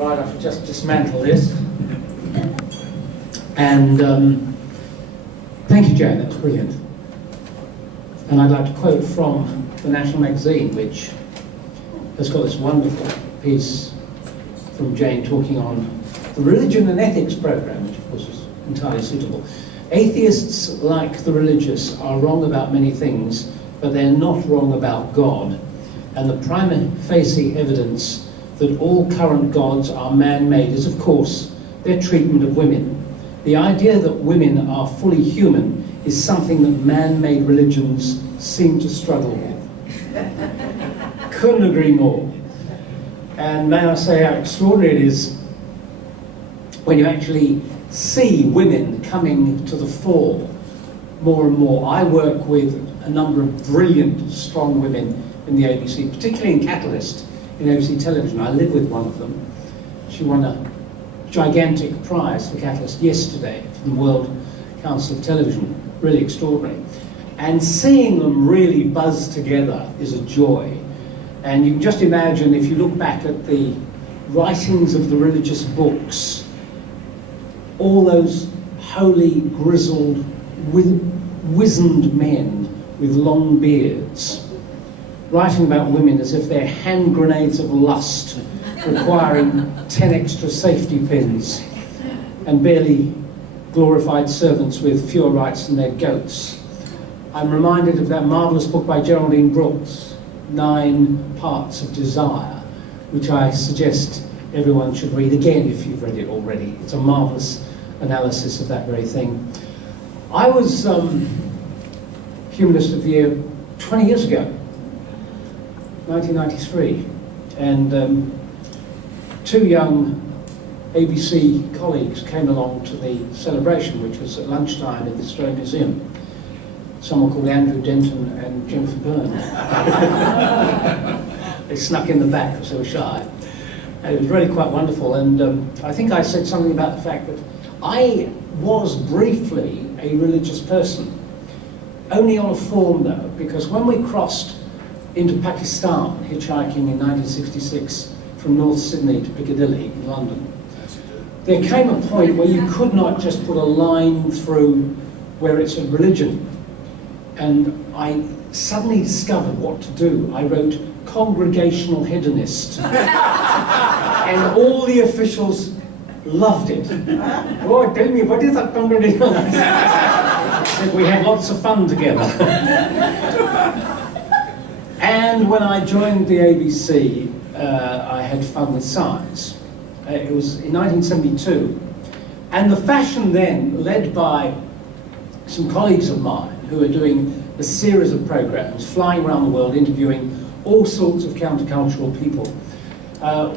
Right, I should just dismantle this. And thank you, Jane, that was brilliant. And I'd like to quote from the National Magazine, which has got this wonderful piece from Jane talking on the Religion and Ethics program, which of course was entirely suitable. Atheists, like the religious, are wrong about many things, but they're not wrong about God. And the prima facie evidence that all current gods are man-made is, of course, their treatment of women. The idea that women are fully human is something that man-made religions seem to struggle with. Couldn't agree more. And may I say how extraordinary it is when you actually see women coming to the fore more and more. I work with a number of brilliant, strong women in the ABC, particularly in Catalyst, in ABC Television. I live with one of them. She won a gigantic prize for Catalyst yesterday from the World Council of Television. Really extraordinary. And seeing them really buzz together is a joy. And you can just imagine, if you look back at the writings of the religious books, all those holy, grizzled, wizened men with long beards, writing about women as if they're hand grenades of lust, requiring 10 extra safety pins, and barely glorified servants with fewer rights than their goats. I'm reminded of that marvellous book by Geraldine Brooks, 9 Parts of Desire, which I suggest everyone should read again if you've read it already. It's a marvellous analysis of that very thing. I was Humanist of the Year 20 years ago, 1993, and 2 young ABC colleagues came along to the celebration, which was at lunchtime at the Australian Museum. Someone called Andrew Denton and Jennifer Byrne. They snuck in the back because they were shy. And it was really quite wonderful, and I think I said something about the fact that I was briefly a religious person, only on a form though, because when we crossed into Pakistan, hitchhiking in 1966 from North Sydney to Piccadilly in London, there came a point where you could not just put a line through where it said religion. And I suddenly discovered what to do. I wrote congregational hedonist. And all the officials loved it. Oh, tell me, what is that congregational? I said, we had lots of fun together. And when I joined the ABC, I had fun with science. It was in 1972. And the fashion then, led by some colleagues of mine who were doing a series of programs, flying around the world, interviewing all sorts of countercultural people,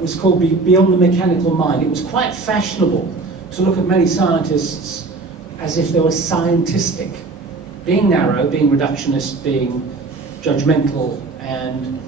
was called Beyond the Mechanical Mind. It was quite fashionable to look at many scientists as if they were scientistic, being narrow, being reductionist, being judgmental, and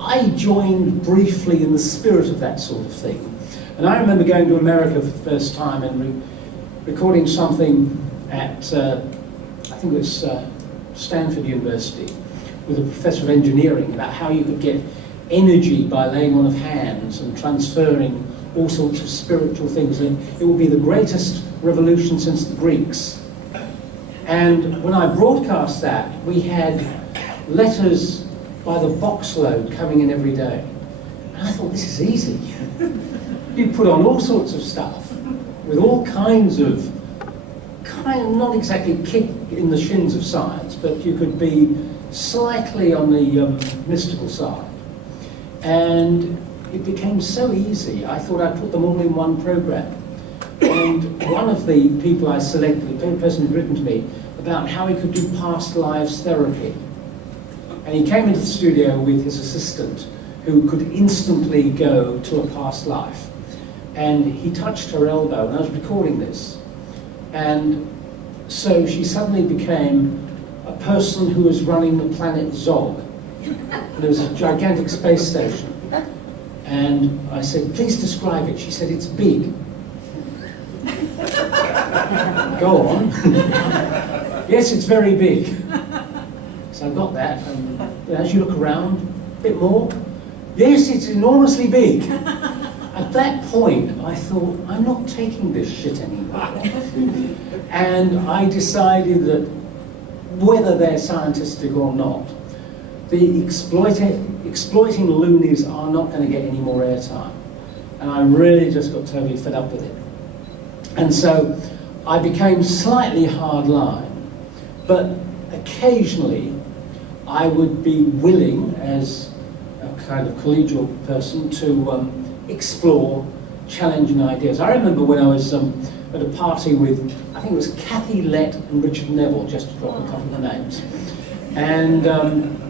I joined briefly in the spirit of that sort of thing. And I remember going to America for the first time and recording something at, I think it was Stanford University, with a professor of engineering about how you could get energy by laying on of hands and transferring all sorts of spiritual things. And it would be the greatest revolution since the Greeks. And when I broadcast that, we had letters by the box load coming in every day. And I thought, this is easy. You put on all sorts of stuff with all kinds of, not exactly kick in the shins of science, but you could be slightly on the mystical side. And it became so easy, I thought I'd put them all in one program. And one of the people I selected, the person who'd written to me about how he could do past lives therapy. And he came into the studio with his assistant, who could instantly go to a past life. And he touched her elbow, and I was recording this. And so she suddenly became a person who was running the planet Zog. There was a gigantic space station. And I said, please describe it. She said, it's big. Go on. Yes, it's very big. So I got that. And as you look around, a bit more. Yes, it's enormously big. At that point, I thought, I'm not taking this shit anymore. And I decided that whether they're scientistic or not, the exploiting loonies are not going to get any more airtime. And I really just got totally fed up with it. And so I became slightly hardline, but occasionally I would be willing, as a kind of collegial person, to explore challenging ideas. I remember when I was at a party with, I think it was Kathy Lett and Richard Neville, just to drop a couple of names. And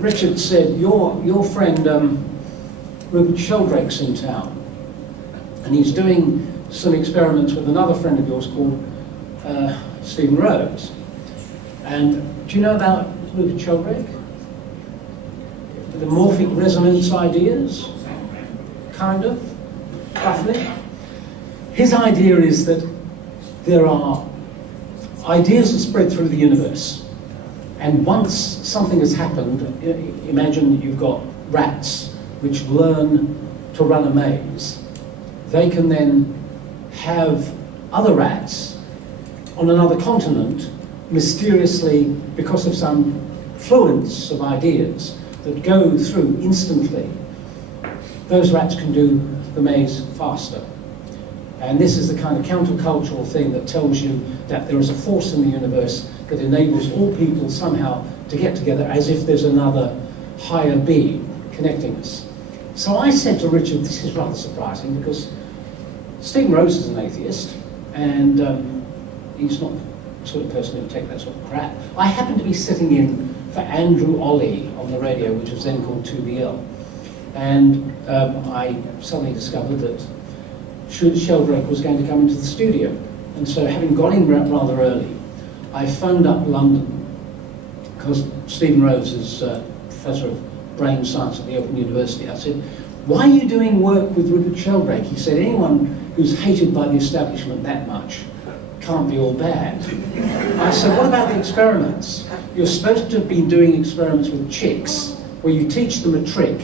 Richard said, your friend Rupert Sheldrake's in town, and he's doing some experiments with another friend of yours called Stephen Rose. And do you know about Rupert Sheldrake? The morphic resonance ideas, kind of, roughly. His idea is that there are ideas that spread through the universe. And once something has happened, imagine that you've got rats which learn to run a maze. They can then have other rats on another continent, mysteriously, because of some fluence of ideas that go through instantly. Those rats can do the maze faster. And this is the kind of countercultural thing that tells you that there is a force in the universe that enables all people somehow to get together as if there's another higher being connecting us. So I said to Richard, this is rather surprising because Stephen Rose is an atheist, and he's not the sort of person who would take that sort of crap. I happened to be sitting in for Andrew Ollie on the radio, which was then called 2BL. And I suddenly discovered that Sheldrake was going to come into the studio. And so having got in rather early, I phoned up London, because Stephen Rose is Professor of Brain Science at the Open University. I said, why are you doing work with Rupert Sheldrake? He said, anyone who's hated by the establishment that much can't be all bad. I said, what about the experiments? You're supposed to have been doing experiments with chicks, where you teach them a trick,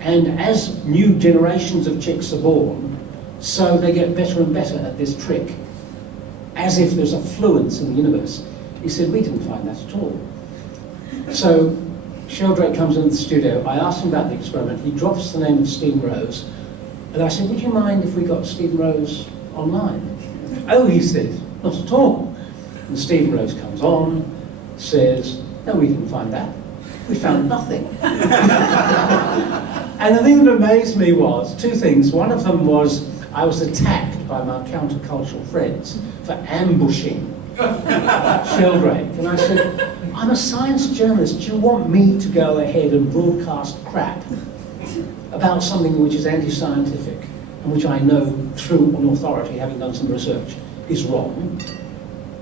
and as new generations of chicks are born, so they get better and better at this trick, as if there's a fluence in the universe. He said, we didn't find that at all. So Sheldrake comes into the studio, I asked him about the experiment, he drops the name of Stephen Rose, and I said, would you mind if we got Stephen Rose online? Oh, he said, not at all. And Stephen Rose comes on, says, no, we didn't find that. We found nothing. And the thing that amazed me was two things. One of them was I was attacked by my countercultural friends for ambushing Sheldrake. And I said, I'm a science journalist. Do you want me to go ahead and broadcast crap about something which is anti-scientific and which I know through an authority, having done some research, is wrong?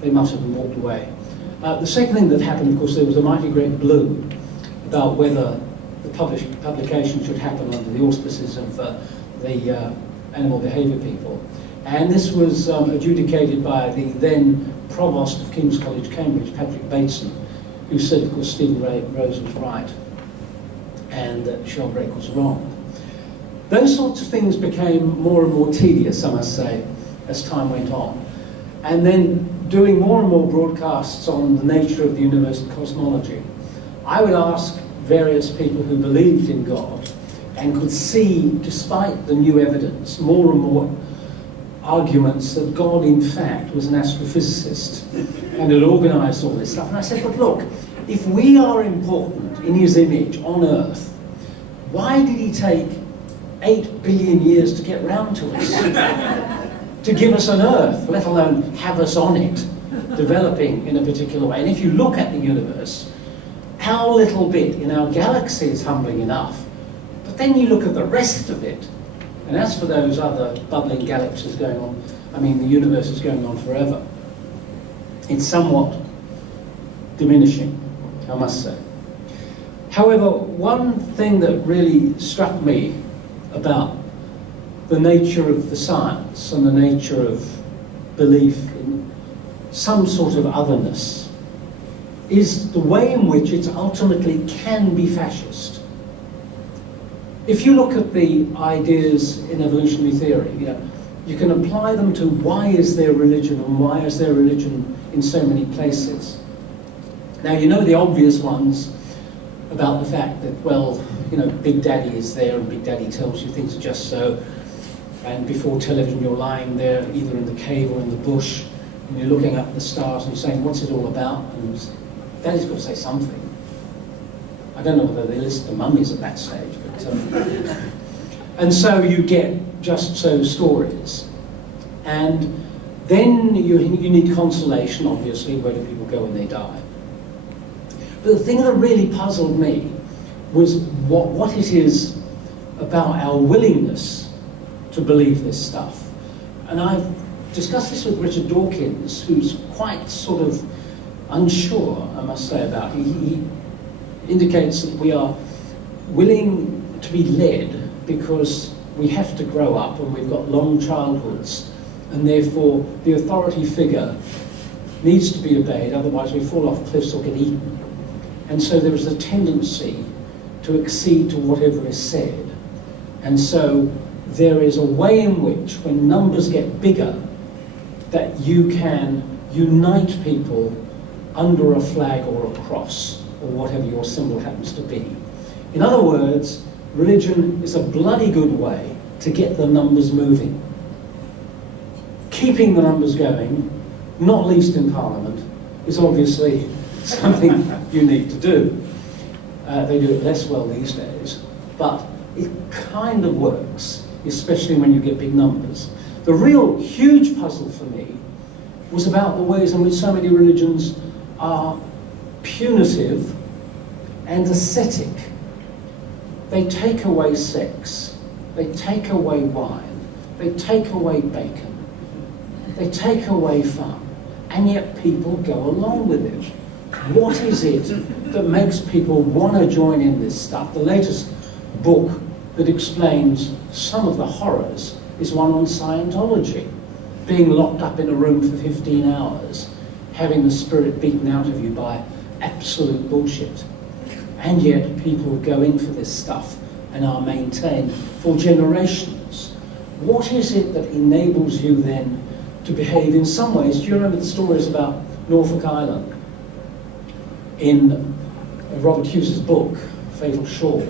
They must have walked away. The second thing that happened, of course, there was a mighty great blue about whether the publication should happen under the auspices of the animal behaviour people. And this was adjudicated by the then Provost of King's College, Cambridge, Patrick Bateson, who said, of course, Stephen Rose was right and that Sheldrake was wrong. Those sorts of things became more and more tedious, I must say, as time went on. And then doing more and more broadcasts on the nature of the universe and cosmology, I would ask various people who believed in God and could see, despite the new evidence, more and more arguments that God, in fact, was an astrophysicist and had organised all this stuff. And I said, but look, if we are important in his image on Earth, why did he take 8 billion years to get round to us? To give us an Earth, let alone have us on it, developing in a particular way. And if you look at the universe, our little bit in our galaxy is humbling enough, but then you look at the rest of it, and as for those other bubbling galaxies going on, I mean, the universe is going on forever. It's somewhat diminishing, I must say. However, one thing that really struck me about the nature of the science and the nature of belief in some sort of otherness is the way in which it ultimately can be fascist. If you look at the ideas in evolutionary theory, you can apply them to why is there religion and why is there religion in so many places. Now, you know the obvious ones about the fact that, well, Big Daddy is there and Big Daddy tells you things are just so. And before television, you're lying there either in the cave or in the bush, and you're looking up at the stars and you're saying, what's it all about? And Daddy's got to say something. I don't know whether they listen to mummies at that stage, but and so you get just so stories. And then you need consolation, obviously. Where do people go when they die? But the thing that really puzzled me was what it is about our willingness to believe this stuff. And I've discussed this with Richard Dawkins, who's quite sort of unsure, I must say, about it. He indicates that we are willing to be led because we have to grow up and we've got long childhoods, and therefore the authority figure needs to be obeyed, otherwise we fall off cliffs or get eaten. And so there is a tendency to accede to whatever is said. And so there is a way in which, when numbers get bigger, that you can unite people under a flag or a cross, or whatever your symbol happens to be. In other words, religion is a bloody good way to get the numbers moving. Keeping the numbers going, not least in Parliament, is obviously something you need to do. They do it less well these days, but it kind of works, especially when you get big numbers. The real huge puzzle for me was about the ways in which so many religions are punitive and ascetic. They take away sex, they take away wine, they take away bacon, they take away fun, and yet people go along with it. What is it that makes people want to join in this stuff? The latest book that explains some of the horrors is one on Scientology. Being locked up in a room for 15 hours, having the spirit beaten out of you by absolute bullshit. And yet people go in for this stuff and are maintained for generations. What is it that enables you then to behave in some ways? Do you remember the stories about Norfolk Island in Robert Hughes's book, Fatal Shore?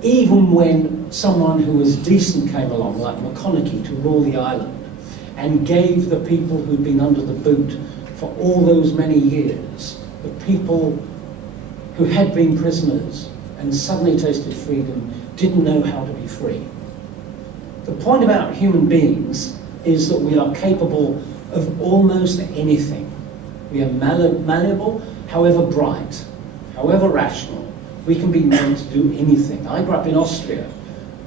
Even when someone who was decent came along, like McConaughey, to rule the island, and gave the people who'd been under the boot for all those many years, the people who had been prisoners and suddenly tasted freedom, didn't know how to be free. The point about human beings is that we are capable of almost anything. We are malleable, however bright, however rational. We can be made to do anything. I grew up in Austria,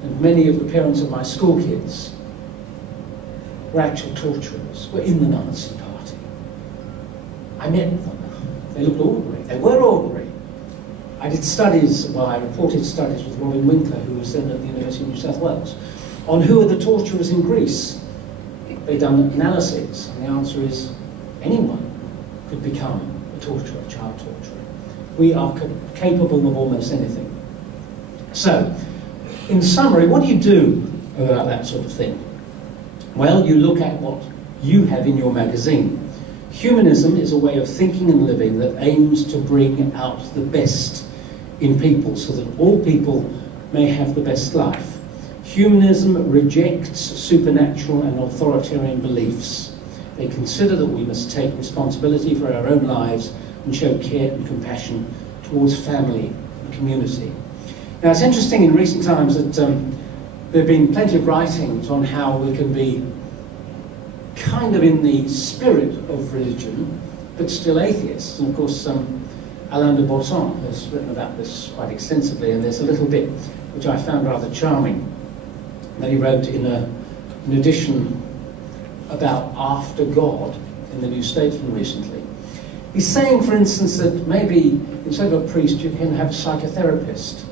and many of the parents of my school kids were actual torturers, were in the Nazi party. I met them. They looked ordinary. They were ordinary. I did studies, well, I reported studies with Robyn Winkler, who was then at the University of New South Wales, on who are the torturers in Greece. They'd done analyses, and the answer is anyone could become a torturer, a child torturer. We are capable of almost anything. So, in summary, what do you do about that sort of thing? Well, you look at what you have in your magazine. Humanism is a way of thinking and living that aims to bring out the best in people so that all people may have the best life. Humanism rejects supernatural and authoritarian beliefs. They consider that we must take responsibility for our own lives and show care and compassion towards family and community. Now, it's interesting in recent times that there have been plenty of writings on how we can be kind of in the spirit of religion, but still atheists. And of course, Alain de Botton has written about this quite extensively, and there's a little bit which I found rather charming that he wrote in an edition about After God in the New Statesman recently. He's saying, for instance, that maybe instead of a priest, you can have a psychotherapist.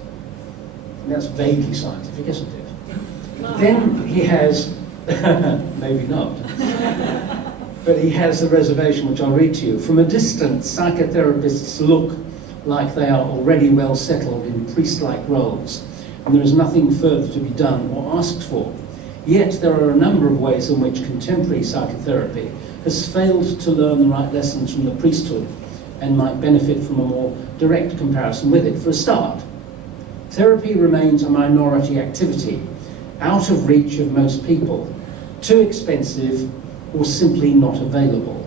And that's vaguely scientific, isn't it? No. Then he has, maybe not, but he has the reservation, which I'll read to you. From a distance, psychotherapists look like they are already well settled in priest-like roles. and there is nothing further to be done or asked for. Yet there are a number of ways in which contemporary psychotherapy has failed to learn the right lessons from the priesthood and might benefit from a more direct comparison with it. For a start, therapy remains a minority activity, out of reach of most people, too expensive, or simply not available.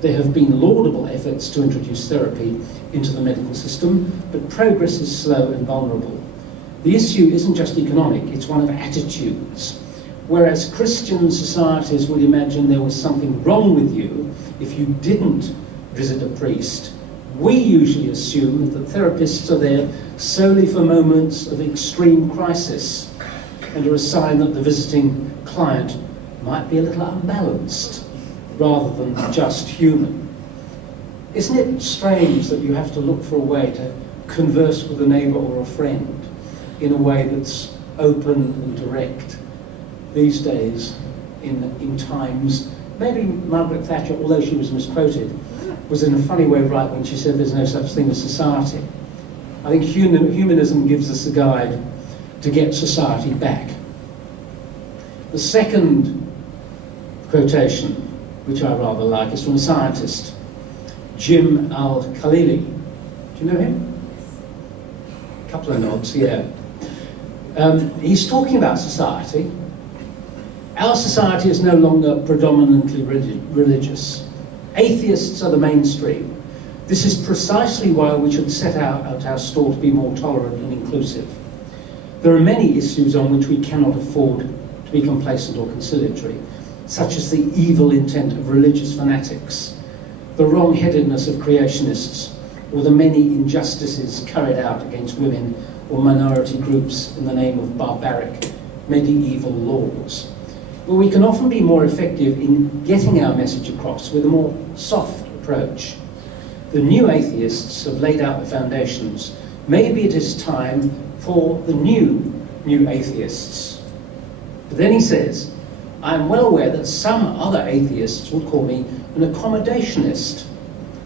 There have been laudable efforts to introduce therapy into the medical system, but progress is slow and vulnerable. The issue isn't just economic, it's one of attitudes. Whereas Christian societies would imagine there was something wrong with you if you didn't visit a priest, we usually assume that therapists are there solely for moments of extreme crisis and are a sign that the visiting client might be a little unbalanced rather than just human. Isn't it strange that you have to look for a way to converse with a neighbour or a friend in a way that's open and direct these days in times? Maybe Margaret Thatcher, although she was misquoted, was in a funny way right when she said there's no such thing as society. I think humanism gives us a guide to get society back. The second quotation, which I rather like, is from a scientist, Jim Al-Khalili. Do you know him? A couple of nods, yeah. He's talking about society. Our society is no longer predominantly religious. Atheists are the mainstream. This is precisely why we should set out our stall to be more tolerant and inclusive. There are many issues on which we cannot afford to be complacent or conciliatory, such as the evil intent of religious fanatics, the wrong-headedness of creationists, or the many injustices carried out against women or minority groups in the name of barbaric medieval laws. But we can often be more effective in getting our message across with a more soft approach. The new atheists have laid out the foundations. Maybe it is time for the new atheists. But then he says, I am well aware that some other atheists would call me an accommodationist.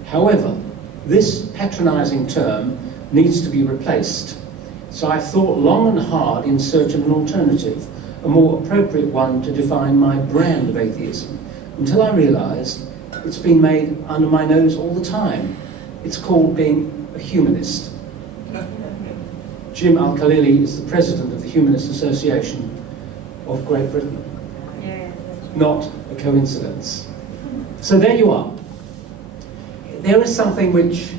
However, this patronising term needs to be replaced. So I thought long and hard in search of an alternative, a more appropriate one to define my brand of atheism, until I realised it's been made under my nose all the time. It's called being a humanist. Jim Al-Khalili is the president of the Humanist Association of Great Britain. Not a coincidence. So there you are. There is something which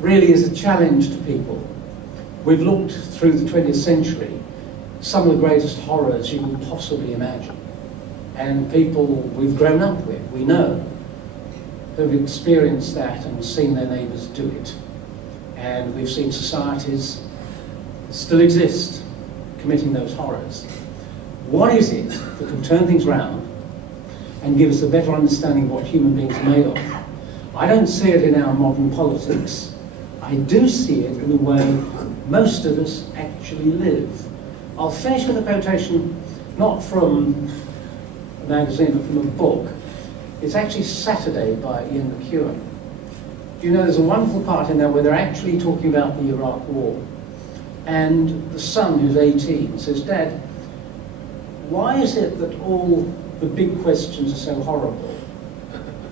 really is a challenge to people. We've looked through the 20th century, some of the greatest horrors you can possibly imagine. And people we've grown up with, we know, who've experienced that and seen their neighbours do it. And we've seen societies still exist committing those horrors. What is it that can turn things round and give us a better understanding of what human beings are made of? I don't see it in our modern politics. I do see it in the way most of us actually live. I'll finish with a quotation, not from a magazine, but from a book. It's actually Saturday by Ian McEwan. You know, there's a wonderful part in there where they're actually talking about the Iraq War. And the son, who's 18, says, Dad, why is it that all the big questions are so horrible,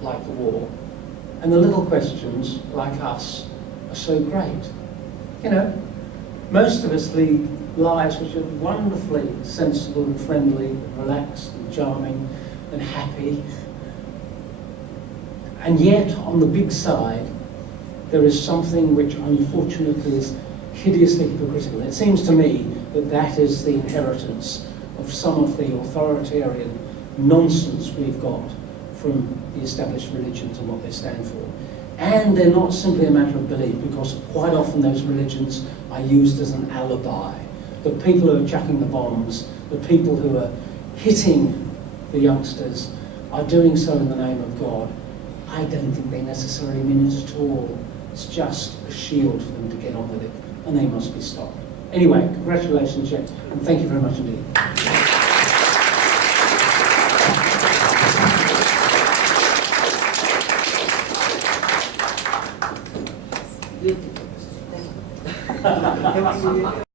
like the war, and the little questions, like us, are so great? You know, most of us lead lives which are wonderfully sensible and friendly, and relaxed and charming and happy. And yet, on the big side, there is something which unfortunately is hideously hypocritical. It seems to me that that is the inheritance of some of the authoritarian nonsense we've got from the established religions and what they stand for. And they're not simply a matter of belief, because quite often those religions are used as an alibi. The people who are chucking the bombs, the people who are hitting the youngsters, are doing so in the name of God. I don't think they necessarily mean it at all. It's just a shield for them to get on with it, and they must be stopped. Anyway, congratulations, Jeff, and thank you very much indeed. Beautiful.